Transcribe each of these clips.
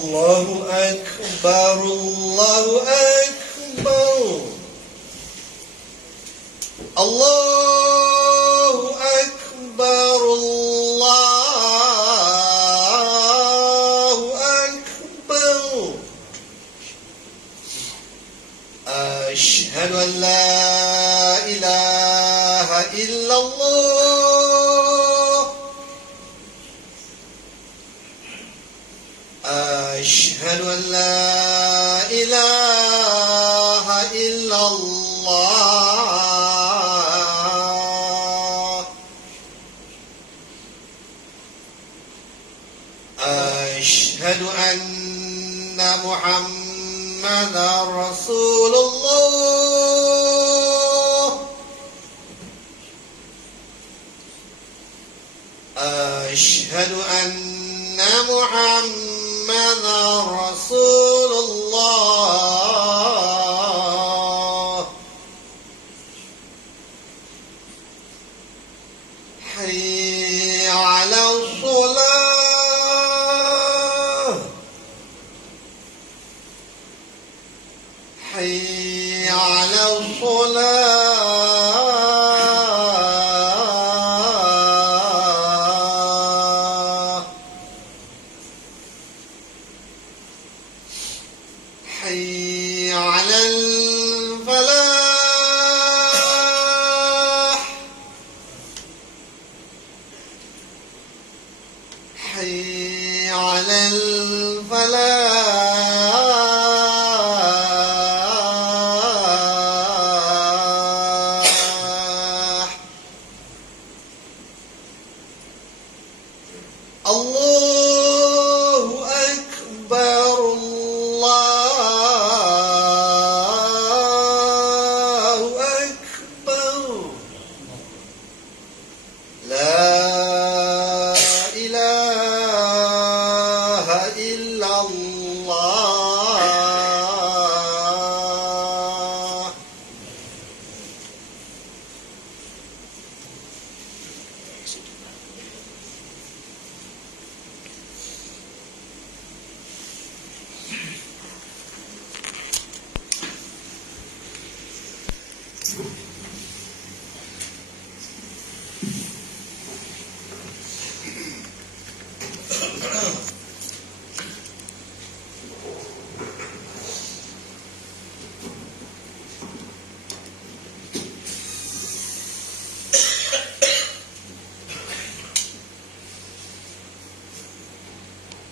Allahu Akbar, Allahu Akbar, Allahu Akbar, Allahu Akbar. Asyhadu an la ilaha illallah. Asyhadu an la ilaha illallah. Asyhadu anna Muhammadar Rasulullah. Asyhadu anna Muhammadar Rasulullah. Hayya 'alal shalah. Hayya 'alal shalah. حي على الفلاح. حي على الفلاح. الله أكبر، الله أكبر. لا إله إلا الله.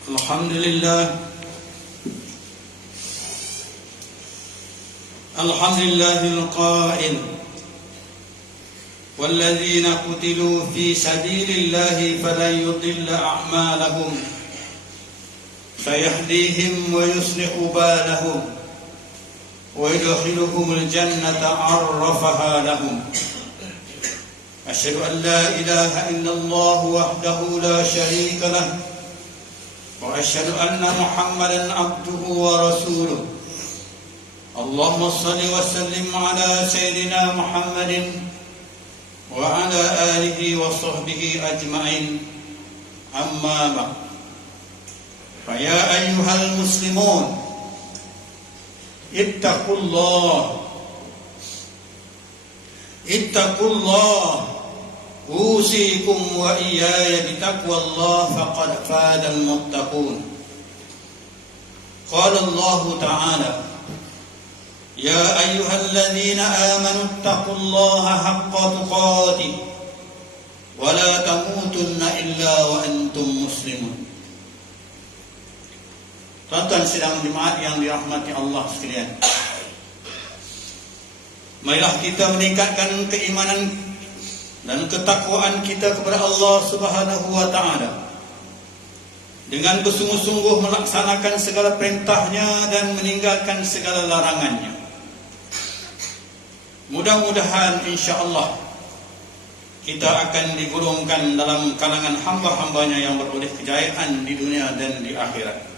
الحمد لله القائل والذين قتلوا في سبيل الله فلن يضل أعمالهم سيهديهم ويصلح بالهم ويدخلهم الجنة عرفها لهم. أشهد أن لا إله إلا الله وحده لا شريك له وأشهد أن محمدا عبده ورسوله. اللهم صل وسلم على سيدنا محمد وعلى آله وصحبه أجمعين. أما بعد، فيا أيها المسلمون اتقوا الله أوصيكم وإياي بتقوى الله فقد فاز المتقون. قال الله تعالى: يا أيها الذين آمنوا اتقوا الله حق تقاته ولا تموتن إلا وأنتم مسلمون. Tuan-tuan sidang jemaat yang dirahmati Allah sekalian, marilah kita meningkatkan keimanan dan ketakwaan kita kepada Allah Subhanahu wa taala dengan bersungguh-sungguh melaksanakan segala perintahnya dan meninggalkan segala larangannya. Mudah-mudahan insya-Allah kita akan digolongkan dalam kalangan hamba-hambanya yang beroleh kejayaan di dunia dan di akhirat.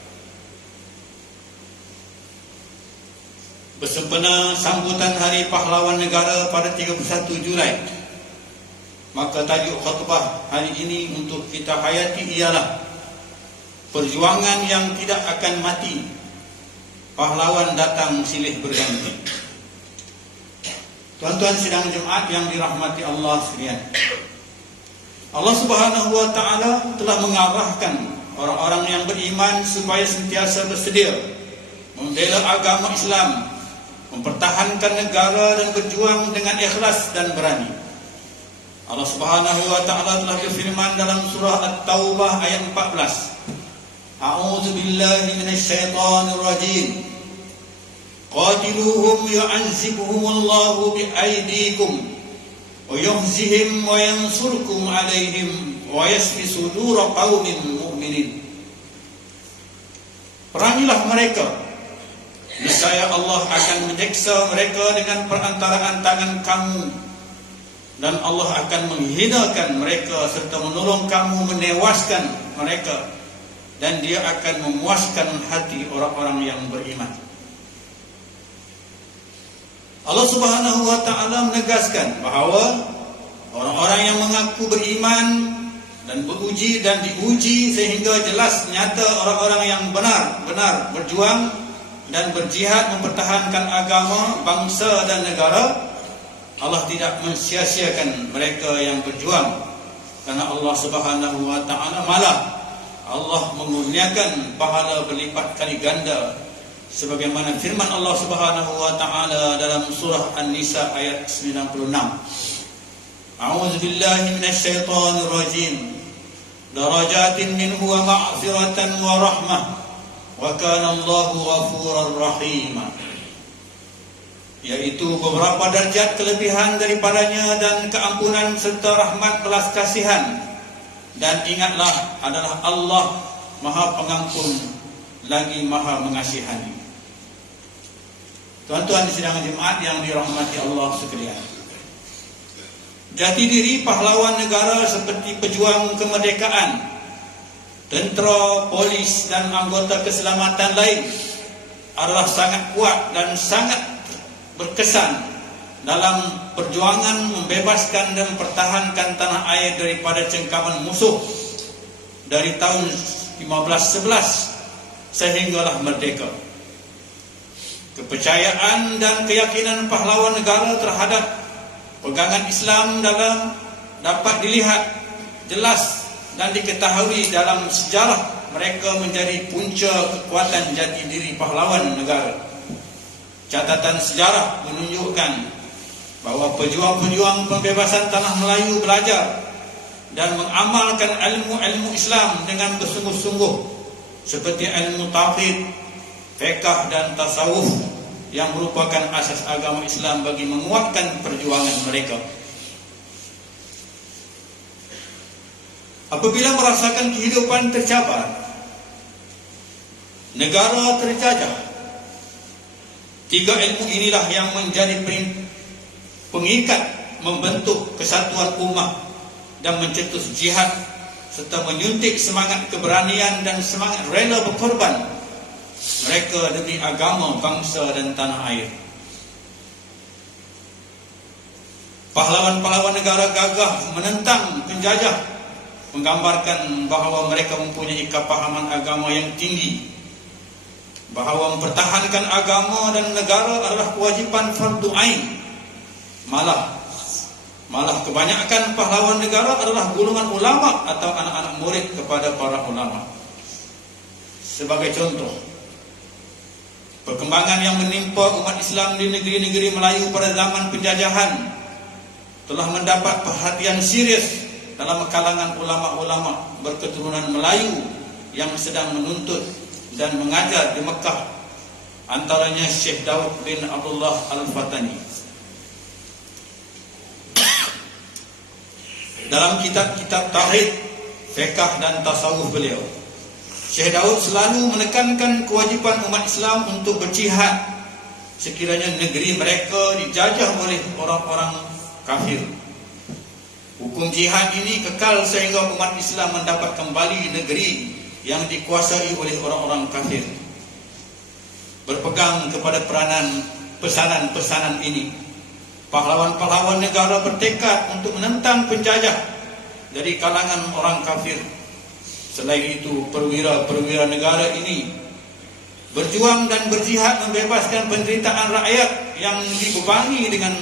Bersempena sambutan Hari Pahlawan Negara pada 31 Julai, maka tajuk khutbah hari ini untuk kita hayati ialah perjuangan yang tidak akan mati. Pahlawan datang silih berganti. Tuan-tuan sidang Jumat yang dirahmati Allah sekalian, Allah Subhanahu wa taala telah mengarahkan orang-orang yang beriman supaya sentiasa bersedia membela agama Islam, mempertahankan negara dan berjuang dengan ikhlas dan berani. Allah Subhanahu wa taala telah berfirman dalam surah At-Taubah ayat 14. A'udzu billahi minasy syaithanir rajim. Qatiluhum yu'azzibuhumullahu biaydikum wa yuhzihim wa yansurkum 'alaihim wa yashfi sudur qaumin mu'minin. Perangilah mereka. Niscaya Allah akan menyiksa mereka dengan perantaraan tangan kamu, dan Allah akan menghinakan mereka serta menolong kamu menewaskan mereka, dan Dia akan memuaskan hati orang-orang yang beriman. Allah Subhanahu wa taala menegaskan bahawa orang-orang yang mengaku beriman dan beruji dan diuji sehingga jelas nyata orang-orang yang benar-benar berjuang dan berjihad mempertahankan agama, bangsa dan negara, Allah tidak mensia-siakan mereka yang berjuang, karena Allah Subhanahu wa taala malah Allah mengurniakan pahala berlipat kali ganda, sebagaimana firman Allah Subhanahu wa taala dalam surah An-Nisa ayat 96. A'udzu billahi minasy syaithanir rajim. Darajatin minhu wa ma'firatan wa rahmah wa kana Allahu ghafurar rahima. Yaitu beberapa darjat kelebihan daripadanya dan keampunan serta rahmat belas kasihan. Dan ingatlah, adalah Allah Maha Pengampun lagi Maha Mengasihani. Tuan-tuan di sidang Jumat yang dirahmati Allah sekalian, jati diri pahlawan negara seperti pejuang kemerdekaan, tentera, polis dan anggota keselamatan lain adalah sangat kuat dan sangat berkesan dalam perjuangan membebaskan dan mempertahankan tanah air daripada cengkaman musuh dari tahun 1511 sehinggalah merdeka. Kepercayaan dan keyakinan pahlawan negara terhadap pegangan Islam dapat dilihat jelas dan diketahui dalam sejarah mereka menjadi punca kekuatan jati diri pahlawan negara. Catatan sejarah menunjukkan bahawa pejuang-pejuang pembebasan tanah Melayu belajar dan mengamalkan ilmu-ilmu Islam dengan bersungguh-sungguh, seperti ilmu tauhid, fiqh dan tasawuf yang merupakan asas agama Islam bagi menguatkan perjuangan mereka. Apabila merasakan kehidupan tercabar, negara terjajah, tiga ilmu inilah yang menjadi pengikat membentuk kesatuan umat dan mencetus jihad serta menyuntik semangat keberanian dan semangat rela berkorban mereka demi agama, bangsa dan tanah air. Pahlawan-pahlawan negara gagah menentang penjajah, menggambarkan bahawa mereka mempunyai kepahaman agama yang tinggi, bahawa mempertahankan agama dan negara adalah kewajipan fardu ain. Malah kebanyakan pahlawan negara adalah golongan ulama atau anak-anak murid kepada para ulama. Sebagai contoh, perkembangan yang menimpa umat Islam di negeri-negeri Melayu pada zaman penjajahan telah mendapat perhatian serius dalam kalangan ulama-ulama berketurunan Melayu yang sedang menuntut dan mengajar di Mekah, antaranya Syekh Daud bin Abdullah Al-Fatani. Dalam kitab-kitab tauhid, fiqh dan tasawuf beliau, Syekh Daud selalu menekankan kewajipan umat Islam untuk berjihad sekiranya negeri mereka dijajah oleh orang-orang kafir. Hukum jihad ini kekal sehingga umat Islam mendapat kembali negeri yang dikuasai oleh orang-orang kafir. Berpegang kepada peranan pesanan-pesanan ini, pahlawan-pahlawan negara bertekad untuk menentang penjajah dari kalangan orang kafir. Selain itu, perwira-perwira negara ini berjuang dan berjihad membebaskan penderitaan rakyat yang dibebani dengan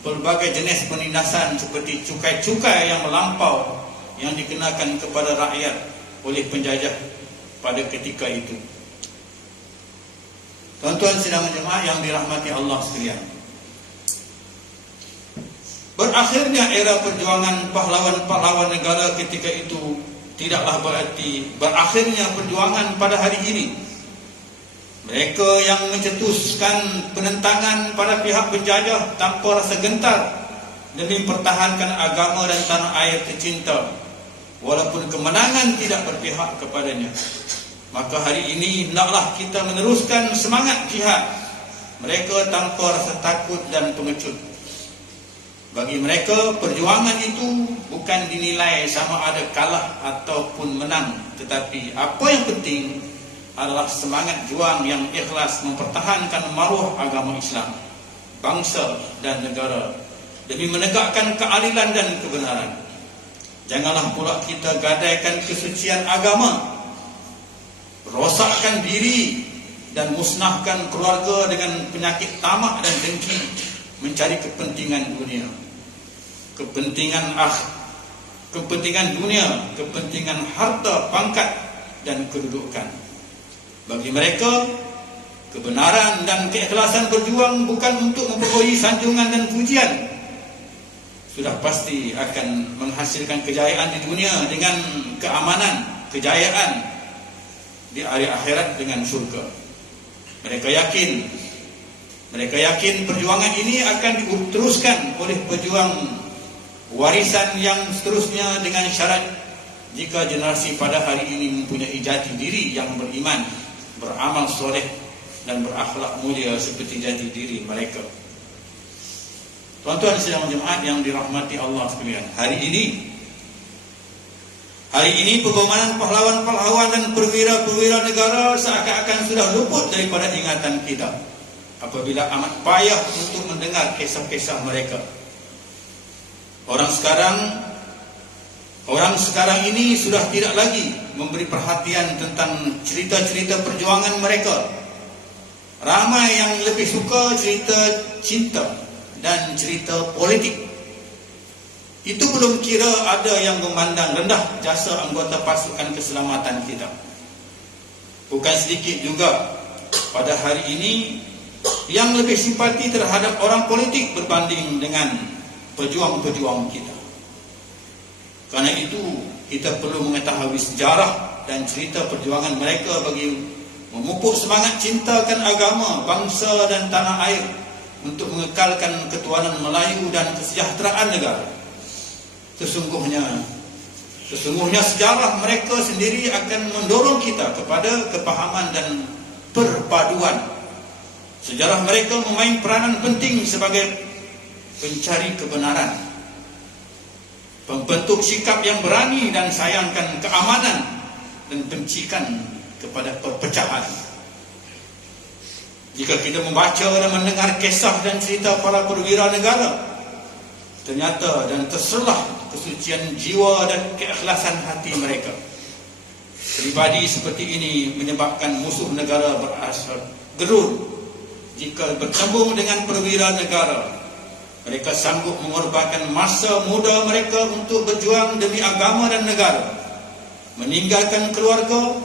berbagai jenis penindasan seperti cukai-cukai yang melampau yang dikenakan kepada rakyat oleh penjajah pada ketika itu. Tuan-tuan sidang jemaah yang dirahmati Allah sekalian, berakhirnya era perjuangan pahlawan-pahlawan negara ketika itu tidaklah berarti berakhirnya perjuangan pada hari ini. Mereka yang mencetuskan penentangan pada pihak penjajah tanpa rasa gentar demi mempertahankan agama dan tanah air tercinta, walaupun kemenangan tidak berpihak kepadanya. Maka hari ini hendaklah kita meneruskan semangat jihad mereka tanpa rasa takut dan pengecut. Bagi mereka, perjuangan itu bukan dinilai sama ada kalah ataupun menang, tetapi apa yang penting adalah semangat juang yang ikhlas mempertahankan maruah agama Islam, bangsa dan negara demi menegakkan keadilan dan kebenaran. Janganlah pula kita gadaikan kesucian agama, rosakkan diri dan musnahkan keluarga dengan penyakit tamak dan dengki, mencari kepentingan dunia, kepentingan dunia, kepentingan harta, pangkat dan kedudukan. Bagi mereka, kebenaran dan keikhlasan berjuang bukan untuk memperoleh sanjungan dan pujian. Sudah pasti akan menghasilkan kejayaan di dunia dengan keamanan, kejayaan di hari akhirat dengan surga. Mereka yakin perjuangan ini akan diteruskan oleh pejuang warisan yang seterusnya dengan syarat jika generasi pada hari ini mempunyai jati diri yang beriman, beramal soleh dan berakhlak mulia seperti jati diri mereka. Tuan-tuan sidang jemaat yang dirahmati Allah sekalian, hari ini pengorbanan pahlawan-pahlawan dan perwira-perwira negara seakan-akan sudah luput daripada ingatan kita apabila amat payah untuk mendengar kisah-kisah mereka. Orang sekarang ini sudah tidak lagi memberi perhatian tentang cerita-cerita perjuangan mereka. Ramai yang lebih suka cerita cinta dan cerita politik. Itu belum kira ada yang memandang rendah jasa anggota pasukan keselamatan kita. Bukan sedikit juga pada hari ini yang lebih simpati terhadap orang politik berbanding dengan pejuang-pejuang kita. Karena itu kita perlu mengetahui sejarah dan cerita perjuangan mereka bagi memupuk semangat cintakan agama, bangsa dan tanah air untuk mengekalkan ketuhanan Melayu dan kesejahteraan negara. Sesungguhnya sejarah mereka sendiri akan mendorong kita kepada kepahaman dan perpaduan. Sejarah mereka memain peranan penting sebagai pencari kebenaran, pembentuk sikap yang berani dan sayangkan keamanan dan bencikan kepada perpecahan. Jika kita membaca dan mendengar kisah dan cerita para perwira negara, ternyata dan terselah kesucian jiwa dan keikhlasan hati mereka. Pribadi seperti ini menyebabkan musuh negara berasa gerun jika bertemu dengan perwira negara. Mereka sanggup mengorbankan masa muda mereka untuk berjuang demi agama dan negara, meninggalkan keluarga,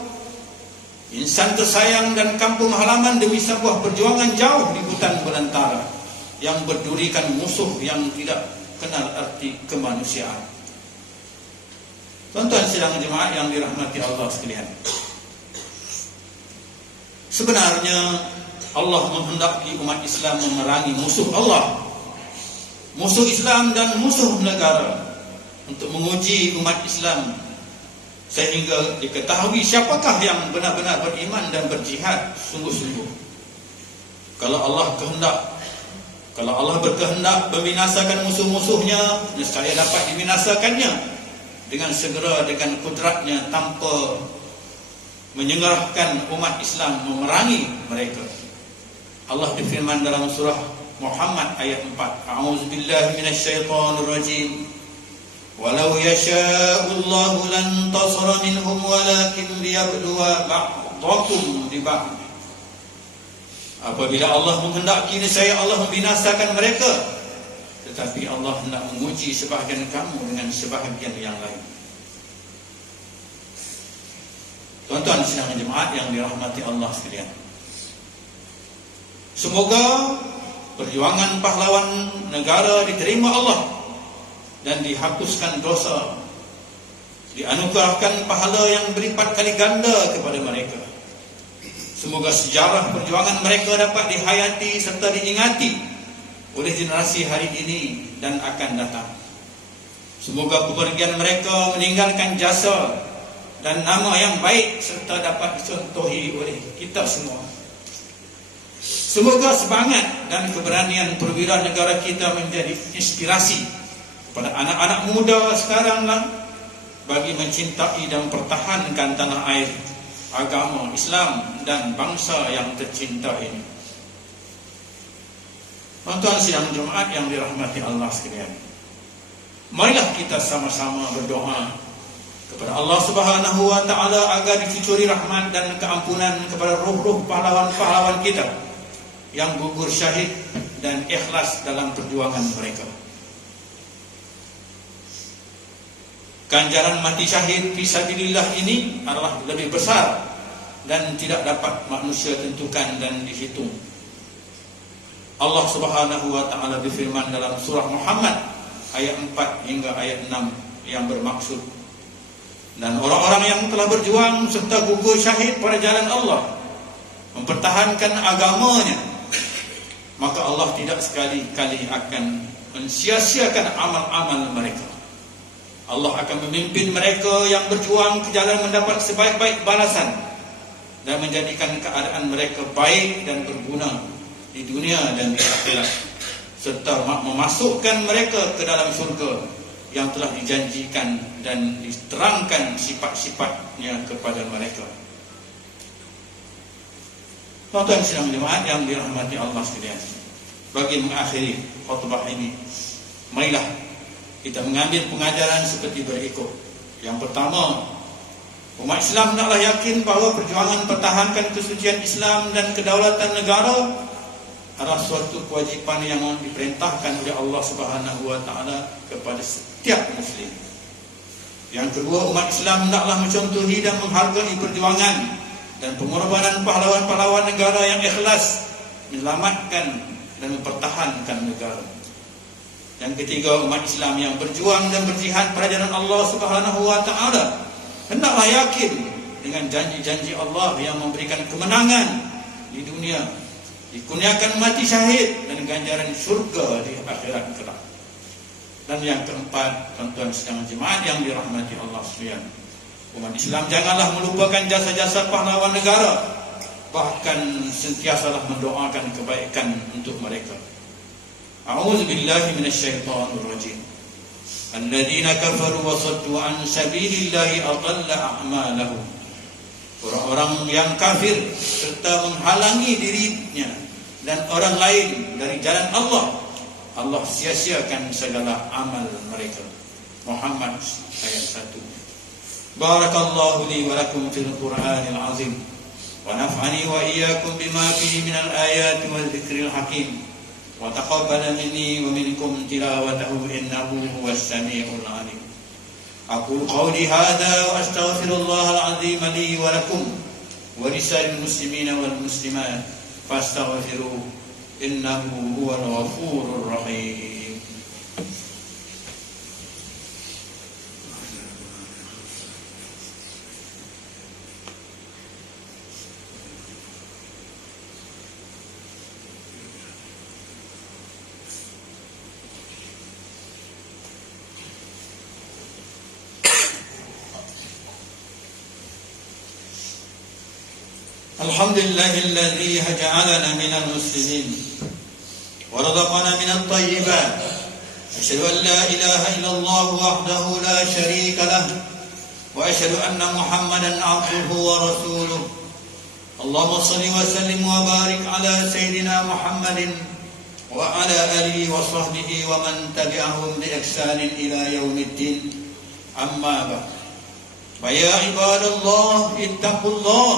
insan tersayang dan kampung halaman demi sebuah perjuangan jauh di hutan belantara yang berdurikan musuh yang tidak kenal arti kemanusiaan. Tuan-tuan sidang jemaat yang dirahmati Allah sekalian, sebenarnya Allah menghendaki umat Islam memerangi musuh Allah, musuh Islam dan musuh negara, untuk menguji umat Islam sehingga diketahui siapakah yang benar-benar beriman dan berjihad sungguh-sungguh. Kalau Allah berkehendak membinasakan musuh-musuhnya, nescaya dapat dibinasakannya dengan segera dengan kudratnya tanpa menyengerahkan umat Islam memerangi mereka. Allah berfirman dalam surah Muhammad ayat 4, A'udzubillahi minasyaitonirrajim. walau yasha'ullahu lantasara minhum walakin liyabluwa ba'dakum bi ba'd. Apabila Allah menghendaki, niscaya Allah membinasakan mereka, tetapi Allah hendak menguji sebahagian kamu dengan sebahagian yang lain. Tuan-tuan sidang jemaat yang dirahmati Allah sekalian, semoga perjuangan pahlawan negara diterima Allah dan dihapuskan dosa, dianugerahkan pahala yang berlipat kali ganda kepada mereka. Semoga sejarah perjuangan mereka dapat dihayati serta diingati oleh generasi hari ini dan akan datang. Semoga kepergian mereka meninggalkan jasa dan nama yang baik serta dapat dicontohi oleh kita semua. Semoga semangat dan keberanian perwira negara kita menjadi inspirasi kepada anak-anak muda sekarang bagi mencintai dan pertahankan tanah air, agama Islam dan bangsa yang tercinta ini. Tuan-tuan sidang Jumaat yang dirahmati Allah sekalian, marilah kita sama-sama berdoa kepada Allah Subhanahu wa taala agar dicucuri rahmat dan keampunan kepada roh-roh pahlawan-pahlawan kita yang gugur syahid dan ikhlas dalam perjuangan mereka. Ganjaran mati syahid fisabilillah ini adalah lebih besar dan tidak dapat manusia tentukan dan dihitung. Allah Subhanahu wa taala berfirman dalam surah Muhammad ayat 4 hingga ayat 6 yang bermaksud, dan orang-orang yang telah berjuang serta gugur syahid pada jalan Allah mempertahankan agamanya, maka Allah tidak sekali-kali akan mensia-siakan amal-amal mereka. Allah akan memimpin mereka yang berjuang ke jalan mendapat sebaik-baik balasan dan menjadikan keadaan mereka baik dan berguna di dunia dan di akhirat, serta memasukkan mereka ke dalam syurga yang telah dijanjikan dan diterangkan sifat-sifatnya kepada mereka. Tuan-tuan sidang jemaat yang dirahmati Allah sekalian, bagi mengakhiri khutbah ini, marilah kita mengambil pengajaran seperti berikut. Yang pertama, umat Islam hendaklah yakin bahawa perjuangan pertahankan kesucian Islam dan kedaulatan negara adalah suatu kewajipan yang diperintahkan oleh Allah Subhanahu wa taala kepada setiap muslim. Yang kedua, umat Islam hendaklah mencontohi dan menghargai perjuangan dan pengorbanan pahlawan-pahlawan negara yang ikhlas menyelamatkan dan mempertahankan negara. Yang ketiga, umat Islam yang berjuang dan berjihad pada jalan Allah Subhanahu wa taala hendaklah yakin dengan janji-janji Allah yang memberikan kemenangan di dunia, dikurniakan mati syahid dan ganjaran syurga di akhirat kelak. Dan yang keempat, tuan-tuan sidang jemaat yang dirahmati Allah sekalian, umat Islam janganlah melupakan jasa-jasa pahlawan negara, bahkan sentiasalah mendoakan kebaikan untuk mereka. A'udzu billahi minasyaitonir rajim. Alladzina kafaru wa saddu an sabilillahi adalla a'malahum. Orang-orang yang kafir serta menghalangi dirinya dan orang lain dari jalan Allah, Allah sia-siakan segala amal mereka. Muhammad ayat 1. Barakallahu li wa lakum fil Qur'anil azim wa naf'ani wa iyyakum bima fihi minal ayati wal dzikril hakim. وتقبل مني ومنكم تلاوته إنه هو السميع العليم. أقول قولي هذا وأستغفر الله العظيم لي ولكم ولسائر المسلمين والمسلمات فاستغفروه إنه هو الغفور الرحيم. الحمد لله الذي جعلنا من المسلمين ورزقنا من الطيبات. أشهد أن لا إله إلا الله وحده لا شريك له وأشهد أن محمدا عبده ورسوله. اللهم صل وسلم وبارك على سيدنا محمد وعلى آله وصحبه ومن تبعهم بإحسان إلى يوم الدين أما بعد فيا عباد الله اتقوا الله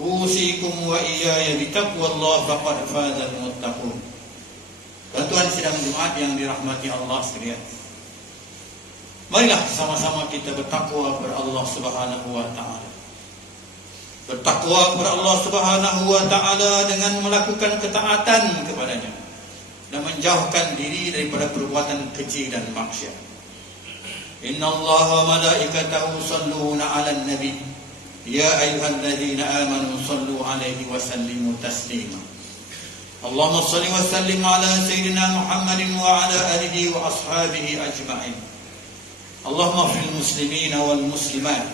أوصيكم وإياي بتقوى الله فقد فاز المتقون. Tuan-tuan sidang Jumat yang dirahmati Allah sekalian, marilah sama-sama kita bertakwa kepada Allah Subhanahu wa taala. Bertakwa kepada Allah Subhanahu wa taala dengan melakukan ketaatan kepadanya dan menjauhkan diri daripada perbuatan keji dan maksiat. Inna Allah wa malaikatahu yusalluna 'alan nabi ya ayyuhalladzina amanu sallu 'alaihi wa sallimu taslima. Allahumma shalli wa sallim 'ala sayyidina Muhammadin wa 'ala alihi wa ashabihi ajma'in. Allahumma fil muslimina wal muslimat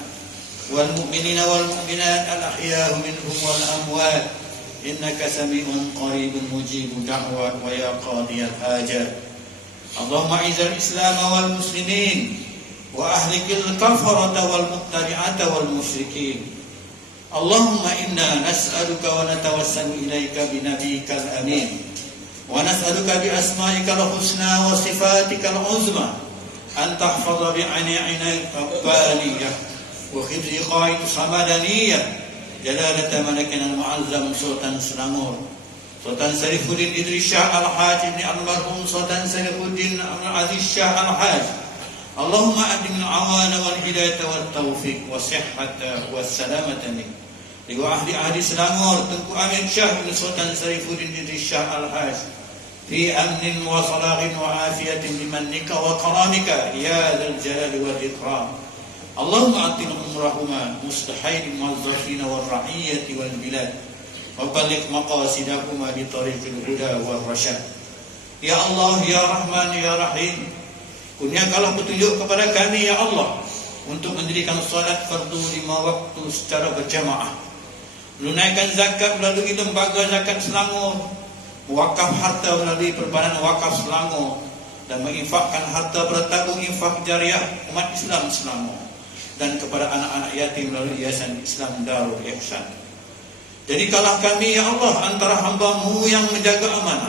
wal mu'minina wal mu'minat al ahya'i minhum wal amwat إنك سميع قريب مجيب دعوة ويا قاضي الحاجات. اللهم أعز الإسلام والمسلمين وأهلك الكفرة والمبتدعة والمشركين. اللهم إنا نسألك ونتوسل إليك بنبيك الأمين ونسألك بأسمائك الحسنى وصفاتك العظمى أن تحفظ بعناية الربانية وخذ قائد صمدانية جلالة ملكنا المعظم سلطان سلامور سلطان سريف الدين إدريس شاه الحاج بن المرحوم سلطان سريف الدين العزيز شاه الحاج. اللهم أدم العوان والهداية والتوفيق والصحة والسلامة لأهل أهل سلامور تنكو أمين شاه بن سلطان سريف الدين إدريس شاه الحاج في أمن وصلاح وعافية بمنك وكرامك يا ذا الجلال والإكرام. اللهم أعطنا عمرهما مستحيل الموظفين والرعية والبلاد وبلغ مقاصدهما بطريق الهدى والرشاد. Ya Allah, Ya Rahman, Ya Rahim, kurniakanlah petunjuk kepada kami ya Allah untuk mendirikan salat fardu 5 waktu secara berjamaah, menunaikan zakat melalui lembaga zakat Selangor, mewakaf harta melalui Perbanan Wakaf Selangor, dan menginfakkan harta bertabung infak jariah umat Islam Selangor, dan kepada anak-anak yatim melalui Yayasan Islam Darul Ihsan. Jadikanlah kami ya Allah antara hamba-Mu yang menjaga amanah.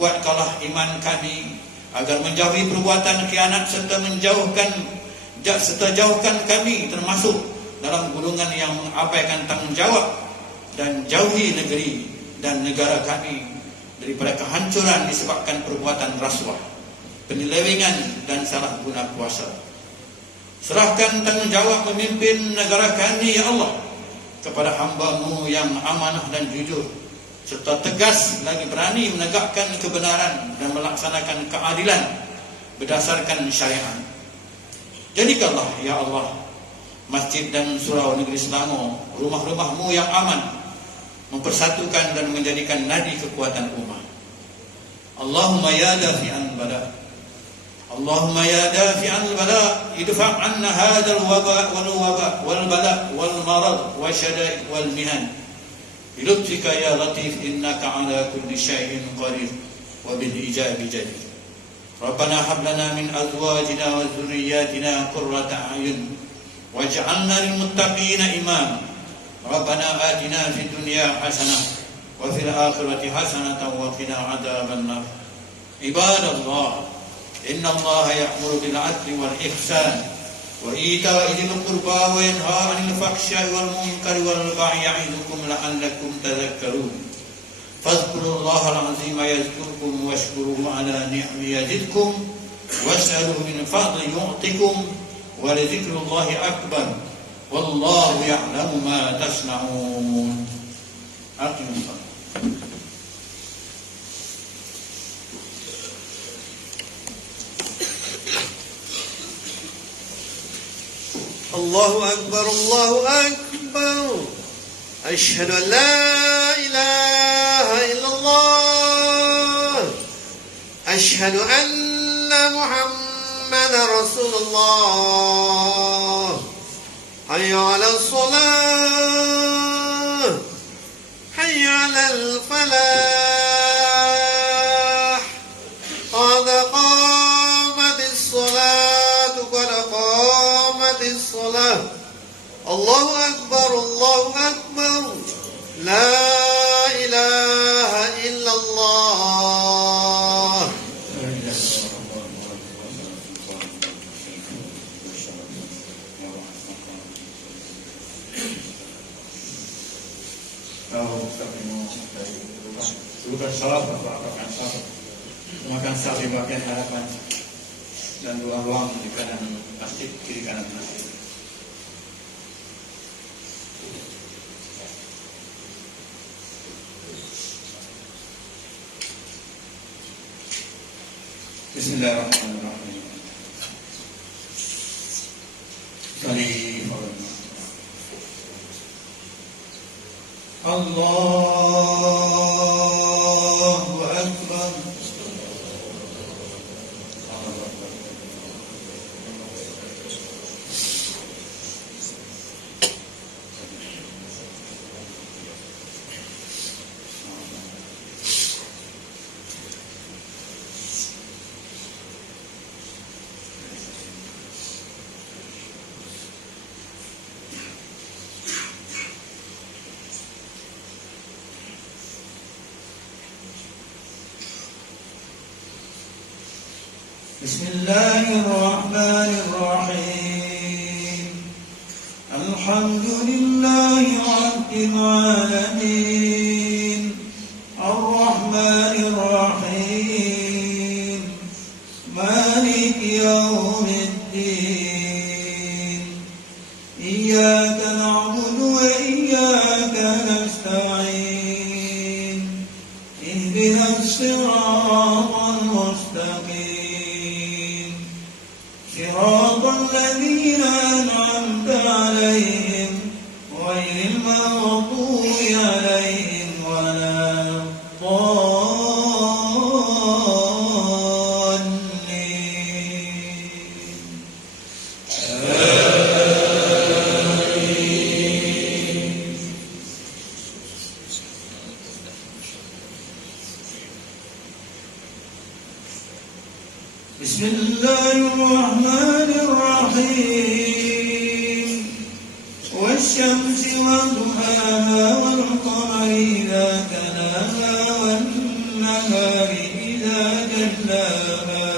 Kuatkanlah iman kami agar menjauhi perbuatan khianat serta jauhkan kami termasuk dalam golongan yang mengabaikan tanggungjawab, dan jauhi negeri dan negara kami daripada kehancuran disebabkan perbuatan rasuah, penyelewengan dan salah guna kuasa. Serahkan tanggungjawab memimpin negara kami ya Allah kepada hamba-Mu yang amanah dan jujur, serta tegas lagi berani menegakkan kebenaran dan melaksanakan keadilan berdasarkan syariat. Jadikanlah ya Allah masjid dan surau negeri Selangor rumah-rumah-Mu yang aman, mempersatukan dan menjadikan nadi kekuatan umat. Allahumma ya dafi'an bala, Allahumma ya dafi'an bala, idfa' anna hadzal waba wal bala wal marad wasyada'i wal mihan bilutfika ya latif innaka ala kulli syai'in qadir wa bil ijabi jadir. Rabbana hab lana min azwajina wa dhurriyyatina qurrata a'yun waj'alna lil muttaqina imama. Rabbana atina fid dunya hasanah wa fil akhirati hasanatan wa qina adzaban nar. Ibadallah, inna Allaha ya'muru bil 'adli wal ihsan wa ita'i dzil qurba wa yanha 'anil fahsya'i wal munkari wal baghi ya'idukum la'allakum tadhakkarun. Fadhkurullahal 'azima yadhkurkum washkuruhu 'ala ni'amihi yazidkum was'aluhu min fadli yu'tikum wa la dzikrullahi akbar wallahu ya'lamu ma tasna'un. Aqimus shalah. Allahu Akbar, Allahu Akbar. Asyhadu an la ilaha illallah. Asyhadu anna Muhammadar Rasulullah. Hayya 'alas shalah. Hayya 'alal falah. Qad qamatis salatu qad qamatis salah. Allahu Akbar, Allahu Akbar. La ilaha illallah. Kalau tapi mau dari bukan salah akan salah. Makan saling bagian harapan dan dua ruang di kanan masjid, kiri kanan masjid. Bismillahirrahmanirrahim. Allahu Akbar. Bismillahirrahmanirrahim. Alhamdulillahi Rabbil alamin. Ar-Rahmanir-Rahim. Maliki yawmiddin. Iyyaka na'budu wa iyyaka nasta'in. Ihdinas siratal mustaqim. صراط الذين أنعمت عليهم غير المغضوب عليهم ولا الضالين. بسم الله الرحمن الرحيم. والشمس وضحاها والقمر إذا تلاها والنهار إذا جلاها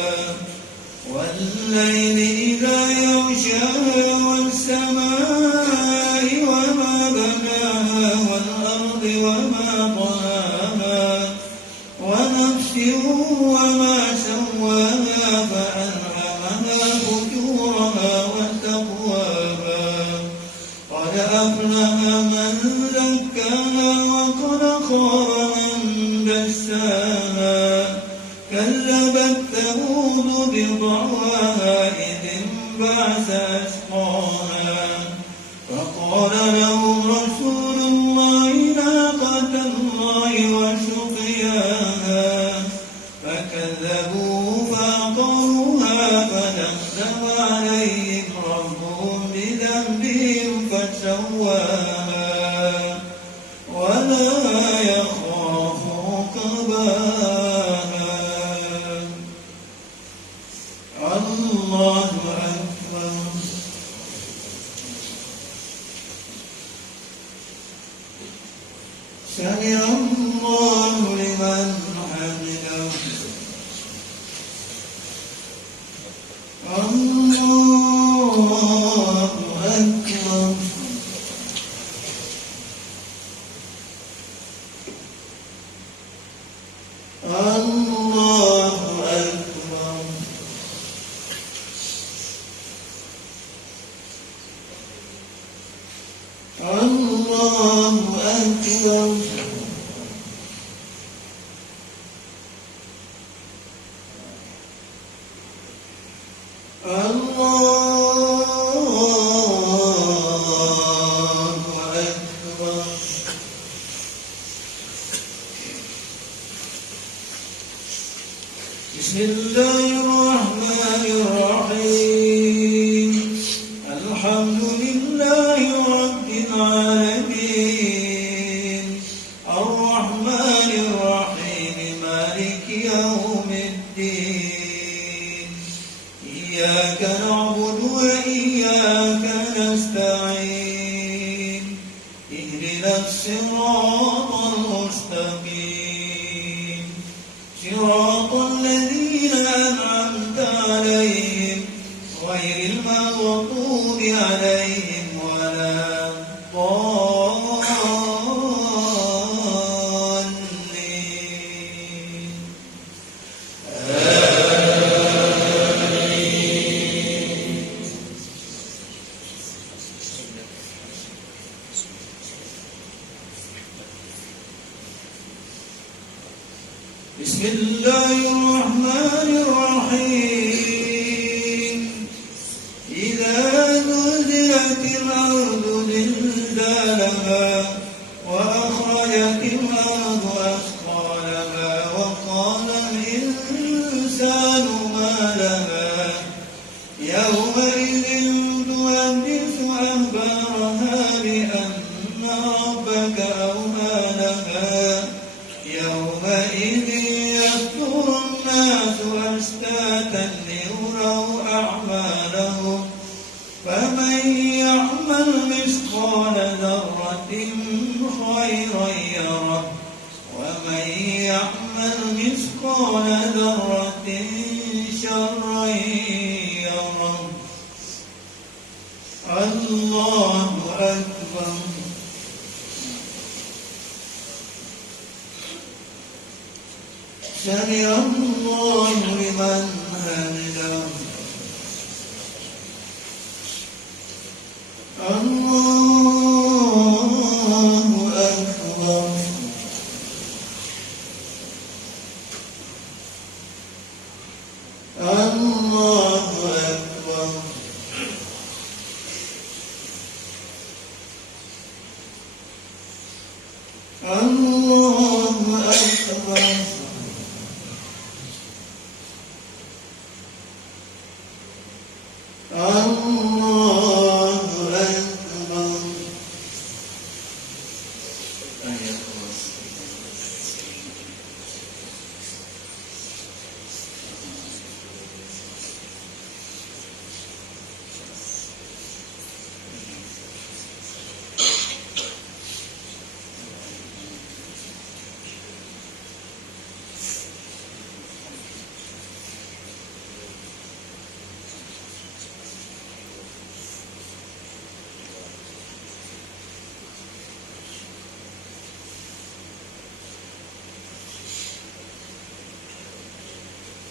والليل إذا يغشاها والسماء وما بناها والأرض وما طحاها ونفس وما سواها فألهمها فجورها وتقواها. قد أفلح من زكاها وقد خاب من دساها. كذبت ثمود بطغواها إذ انبعث أشقاها فقال لهم رسول الله ناقة الله وسقياها فكذبوه فعقروها فدمدم عليهم ربهم بذنبهم فسواها ولا يخاف عقباها. الله أكبر. سمع الله لمن حمده. الله أكبر. الله أكبر. الله أكبر. بسم الله الرحمن الرحيم. الحمد لله رب العالمين. الرحمن الرحيم. مالك يوم الدين. إياك نعبد وإياك نستعين. اهدنا الصراط المستقيم. صراط الذين أنعمت عليهم غير المغضوب عليهم ولا الضالين. بسم الله الرحمن الرحيم إذا زلزلت الأرض زلزالها وأخرجت الأرض أثقالها وقال الإنسان ما لها يومئذ تحدث أخبارها بأن ربك أوحى لها يومئذ يصدر الناس أشتاتا ليروا أعمالهم فمن يعمل مثقال ذرة خيرا يره ومن يعمل مثقال ذرة شرا يره الله أكبر سمع الله لمن حمده الله أكبر الله أكبر الله أكبر الله أكبر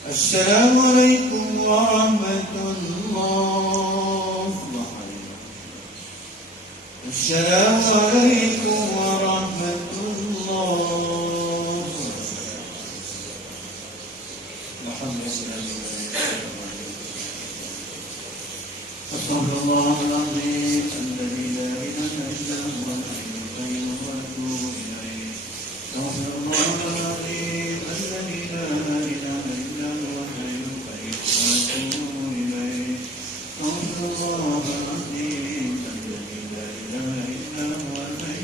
السلام عليكم ورحمة الله. السلام عليكم ورحمة الله. أستغفر الله العظيم الذي لا إله إلا هو الحي القيوم وأتوب إليه. أستغفر الله العظيم الذي لا إله إلا هو الحي القيوم وأتوب إليه. أستغفر الله العظيم الذي لا إله إلا هو الحي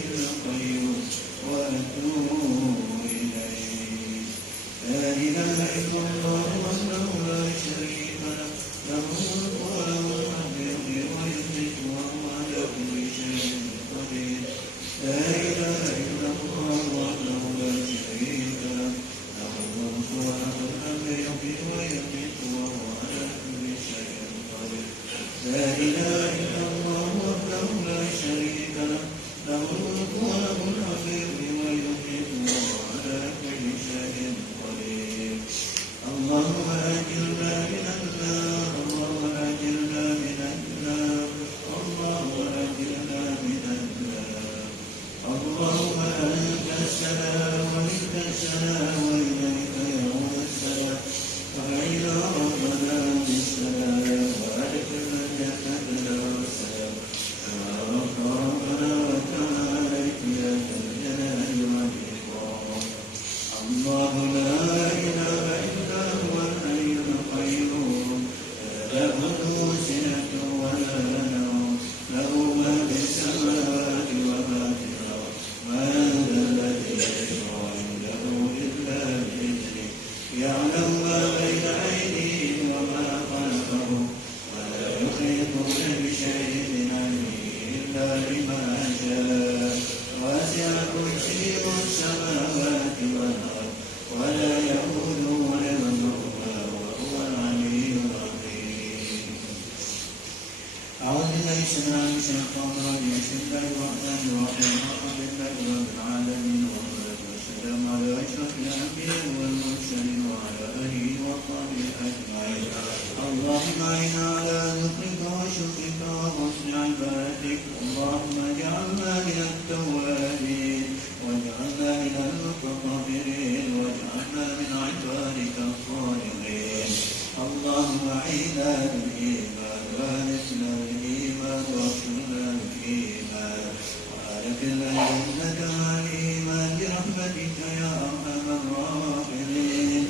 برحمتك يا أرحم الراحمين.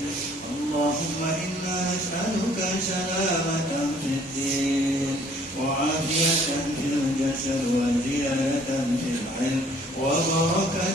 اللهم إنا نسألك سلامة في الدين وعافية في الجسد وزيادة في العلم وبركة